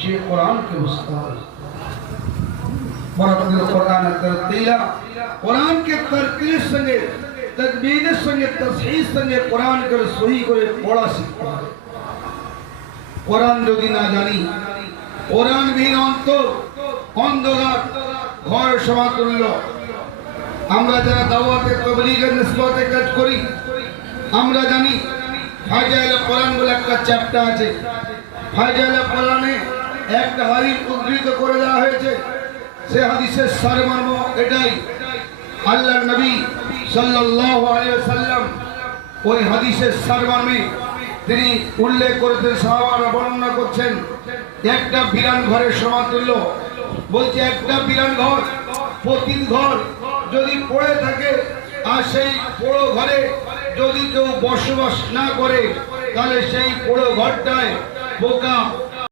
যে কোরআনকে বুঝতে হবে। বরাকাতুল কোরআন তারতিলা, কোরআনকে তারতিলের সঙ্গে তাজবীদের সঙ্গে তাসহিহের সঙ্গে কোরআনকে সহি করে পড়া শিখতে হবে। কোরআন যদি না জানি, কোরআন বিহীন অন্তর অন্ধকার ঘর সমাতুল্য। আমরা যারা দাওয়াতে তাবলীগের নিসবতে কাজ করি, আমরা জানি ফায়জায়ে কোরআন বলে একটা চ্যাপ্টার আছে। ফায়জায়ে কোরআনে একটা হাদিস উদ্ধৃত করে দেওয়া হয়েছে। সে হাদিসের সারমর্ম এটাই, আল্লাহর নবী সাল্লাল্লাহু আলাইহি ওয়াসাল্লাম ওই হাদিসের সারমর্মে তিনি উল্লেখ করেছেন, সাহাবারা বর্ণনা করছেন, একটা বিরান ঘরের সমাতুল্য। বলছে একটা বিরান ঘর, প্রতি ঘর যদি পড়ে থাকে আর সেই পোড়ো ঘরে যদি কেউ বসবাস না করে, তাহলে সেই পোড়ো ঘরটায় পোকা